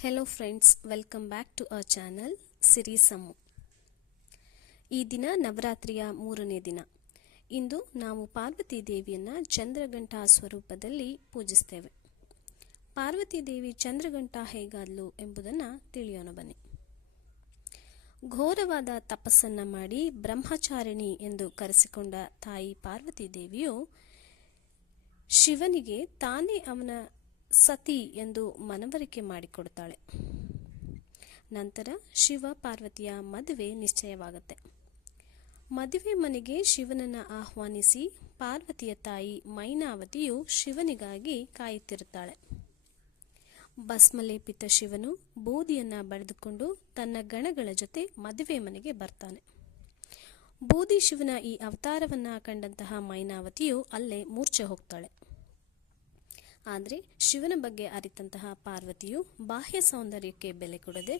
Hello friends welcome back to our channel Siri Samu ಈ ದಿನ ನವರಾತ್ರಿಯ ಮೂರನೇ ದಿನ. ಇಂದು ನಾವು ಪಾರ್ವತಿ ದೇವಿಯನ್ನು ಚಂದ್ರಗಂಟಾ ಸ್ವರೂಪದಲ್ಲಿ ಪೂಜಿಸ್ತೇವೆ. ಪಾರ್ವತಿ ದೇವಿ ಚಂದ್ರಗಂಟ ಹೇಗಾದ್ಲು ಎಂಬುದನ್ನು ತಿಳಿಯೋಣ ಬನ್ನಿ. ಘೋರವಾದ ತಪಸ್ಸನ್ನು ಮಾಡಿ ಬ್ರಹ್ಮಚಾರಿಣಿ ಎಂದು ಕರೆಸಿಕೊಂಡ ತಾಯಿ ಪಾರ್ವತಿ ದೇವಿಯು ಶಿವನಿಗೆ ತಾನೇ ಅವನ ಸತಿ ಎಂದು ಮನವರಿಕೆ ಮಾಡಿಕೊಡ್ತಾಳೆ ನಂತರ ಶಿವ ಪಾರ್ವತಿಯ ಮದುವೆ ನಿಶ್ಚಯವಾಗುತ್ತೆ. ಮದುವೆ ಮನೆಗೆ ಶಿವನನ್ನು ಆಹ್ವಾನಿಸಿ ಪಾರ್ವತಿಯ ತಾಯಿ ಮೈನಾವತಿಯು ಶಿವನಿಗಾಗಿ ಕಾಯುತ್ತಿರುತ್ತಾಳೆ. ಭಸ್ಮಲೇಪಿತ ಶಿವನು ಬೂದಿಯನ್ನು ಬಳಿದುಕೊಂಡು ತನ್ನ ಗಣಗಳ ಜೊತೆ ಮದುವೆ ಮನೆಗೆ ಬರ್ತಾನೆ. ಬೂದಿ ಶಿವನ ಈ ಅವತಾರವನ್ನ ಕಂಡಂತಹ ಮೈನಾವತಿಯು ಅಲ್ಲೇ ಮೂರ್ಛೆ ಹೋಗ್ತಾಳೆ. ಆದರೆ ಶಿವನ ಬಗ್ಗೆ ಅರಿತಂತಹ ಪಾರ್ವತಿಯು ಬಾಹ್ಯ ಸೌಂದರ್ಯಕ್ಕೆ ಬೆಲೆ ಕೊಡದೆ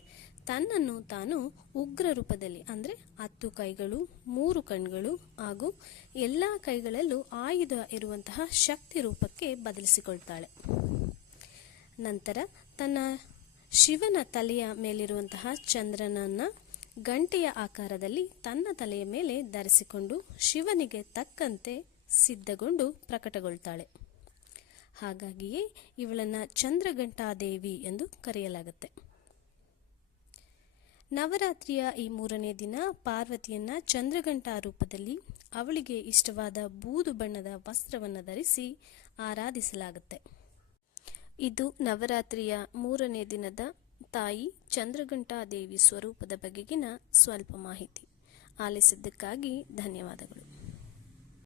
ತನ್ನನ್ನು ತಾನು ಉಗ್ರ ರೂಪದಲ್ಲಿ ಅಂದರೆ ಹತ್ತು ಕೈಗಳು, ಮೂರು ಕಣ್ಗಳು ಹಾಗೂ ಎಲ್ಲ ಕೈಗಳಲ್ಲೂ ಆಯುಧ ಇರುವಂತಹ ಶಕ್ತಿ ರೂಪಕ್ಕೆ ಬದಲಿಸಿಕೊಳ್ತಾಳೆ. ನಂತರ ತನ್ನ ಶಿವನ ತಲೆಯ ಮೇಲಿರುವಂತಹ ಚಂದ್ರನನ್ನ ಗಂಟೆಯ ಆಕಾರದಲ್ಲಿ ತನ್ನ ತಲೆಯ ಮೇಲೆ ಧರಿಸಿಕೊಂಡು ಶಿವನಿಗೆ ತಕ್ಕಂತೆ ಸಿದ್ಧಗೊಂಡು ಪ್ರಕಟಗೊಳ್ತಾಳೆ. ಹಾಗಾಗಿಯೇ ಇವಳನ್ನು ಚಂದ್ರಘಂಟಾದೇವಿ ಎಂದು ಕರೆಯಲಾಗುತ್ತೆ. ನವರಾತ್ರಿಯ ಈ ಮೂರನೇ ದಿನ ಪಾರ್ವತಿಯನ್ನ ಚಂದ್ರಘಂಟಾ ರೂಪದಲ್ಲಿ ಅವಳಿಗೆ ಇಷ್ಟವಾದ ಬೂದು ಬಣ್ಣದ ವಸ್ತ್ರವನ್ನು ಧರಿಸಿ ಆರಾಧಿಸಲಾಗುತ್ತೆ. ಇದು ನವರಾತ್ರಿಯ ಮೂರನೇ ದಿನದ ತಾಯಿ ಚಂದ್ರಘಂಟಾದೇವಿ ಸ್ವರೂಪದ ಬಗೆಗಿನ ಸ್ವಲ್ಪ ಮಾಹಿತಿ. ಆಲಿಸಿದ್ದಕ್ಕಾಗಿ ಧನ್ಯವಾದಗಳು.